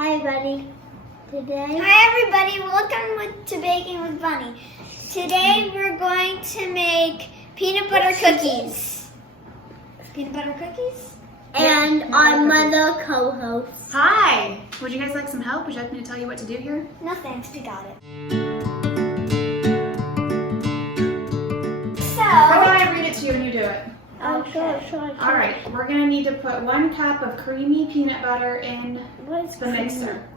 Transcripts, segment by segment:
Hi, buddy. Today. Hi, everybody. Welcome to Baking with Bunny. Today we're going to make peanut butter cookies. Peanut butter cookies? And our mother co-host. Hi! Would you guys like some help? Would you like me to tell you what to do here? No thanks, we got it. How about I read it to you and you do it? Oh, sure. All right, we're going to need to put 1 cup of creamy peanut butter in the mixer.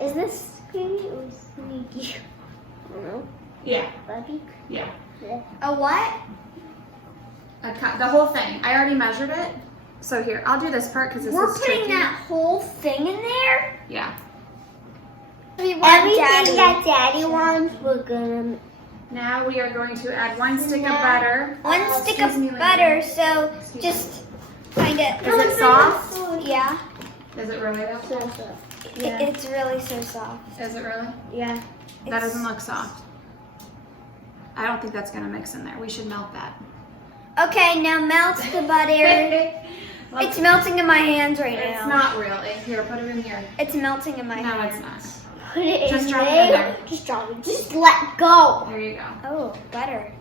Is this creamy or sneaky? I don't know. Yeah. Buddy? Yeah. A what? A cup, the whole thing. I already measured it. So here, I'll do this part because this We're is putting tricky. that whole thing in there? Yeah. We want Everything that Daddy wants, we're gonna. Now we are going to add 1 stick of butter. One stick of Excuse me, lady. butter, so just kind of. Is it soft? Yeah. Is it really though? Yeah. It's really so soft. Is it really? Yeah. That doesn't look soft. I don't think that's going to mix in there. We should melt that. Okay, now melt the butter. It's melting in my hands right now. It's not really. Here, put it in here. It's melting in my No, hands. it's not. Put it Just in drop it in there. there. Just drop it. Just let go. There you go. Oh, butter.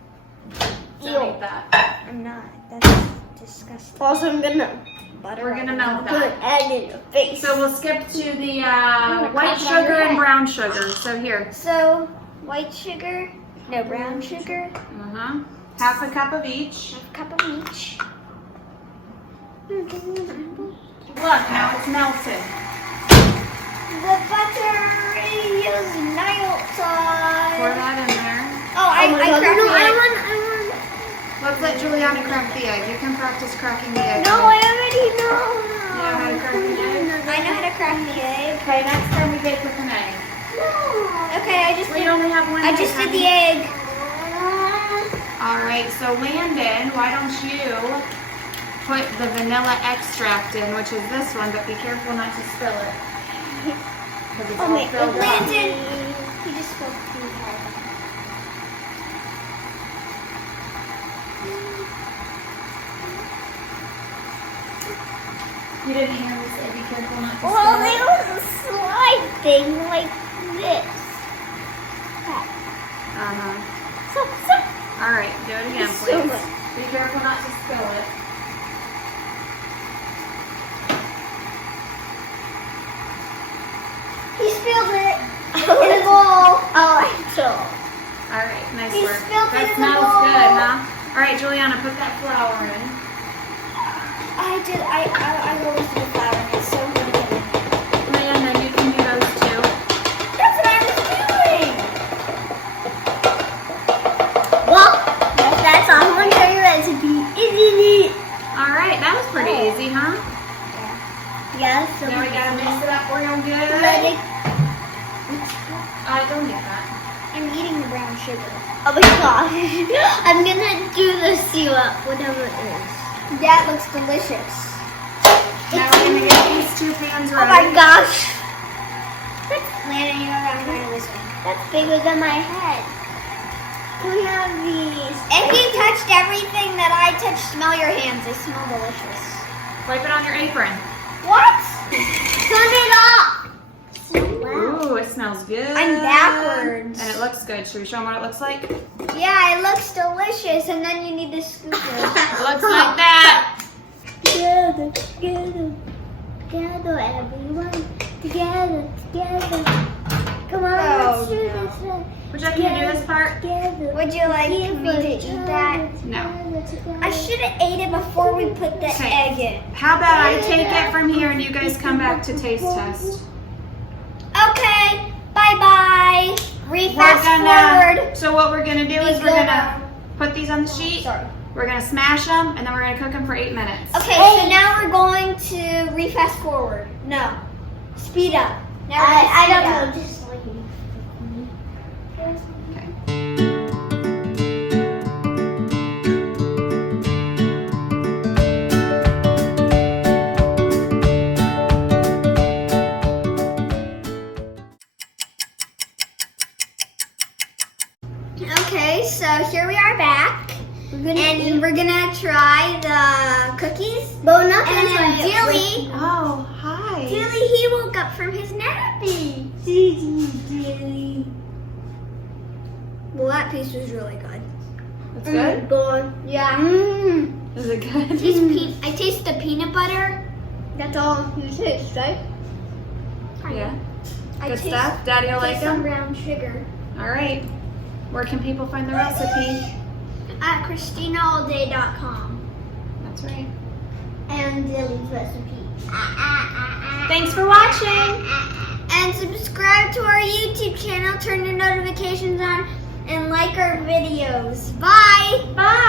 Don't eat that. I'm not. That's disgusting. Also, I'm gonna Butter. We're going to melt put that. egg in your face. So we'll skip to the white cut down sugar your and head. brown sugar. So here. So, white sugar, no brown sugar, Uh-huh. Half a cup of each. a cup of each. Look, now it's melted. The butter is melted. Pour that in there. Oh, I cracked the egg. Let's let Juliana crack the egg. You can practice cracking the egg. No, I already know. You know how to crack the egg? I know how to crack the egg. Okay, next time we bake with an egg. Okay, I just We only have 1 I egg, just did honey. the egg. All right, so Landon, why don't you put the vanilla extract in, which is this one, but be careful not to spill it. 'Cause it's all filled up. Landon, he just spoke too hard. You didn't hear me say be careful not to Well, spill there it. was a slide thing like this. Uh-huh. So, All right, do it again, So please. much. Be careful not to spill it. He spilled it in a bowl. Oh, I saw. All right, nice He work. spilled it That in the smells bowl. good, huh? All right, Juliana, put that flour in. I always do flour and it's so good. Landon, you can do those too. That's what I was doing. Well, that's our whole recipe. All right, that was pretty easy, huh? Yes. So Now we gotta mix it up real good. let it. Don't eat that. I'm eating the brown sugar. Oh my gosh. I'm gonna do the syrup, whatever it is. That looks delicious. Now we're gonna get these 2 pans Oh my ready. gosh. Landon, you gotta go to this one. That's bigger than my head. Can we have these? If you touched everything that I touched, smell your hands. They smell delicious. Wipe it on your apron. What? Turn it off. Wow. Ooh, it smells good. I'm backwards. And it looks good. Should we show them what it looks like? It Yeah, it looks delicious, and then you need the scooper. looks like that. Together, together, together, everyone. Together. Come on, Oh, let's do no. this one. Would you like me to do this part? Together. Would you like me to eat that? No. I should have ate it before we put the Okay. egg in. How about I take it from here and you guys come back to taste test? Okay, bye-bye. We're Fast forward. So what we're gonna do is we're Go gonna put these on the sheet. Sorry. We're gonna smash them and then we're gonna cook them for 8 minutes. Okay, so now we're going to re-fast forward. No, speed up. Now we're I gonna don't know, speed up. just like Okay. Okay, so here we are back. And we're gonna try the cookies. but we're not And gonna try it. Dilly, Oh, hi. he will woke up from his nappy. Well, that piece was really good. That's good? Good. Yeah. Is it good? I taste the peanut butter. That's all you taste, right? Yeah. I Good taste, stuff. Daddy will like some them? brown sugar. All right. Where can people find the recipe? At ChristinaAllDay.com. That's right. And Lily's recipe. Thanks for watching. And subscribe to our YouTube channel, turn your notifications on, and like our videos. Bye! Bye.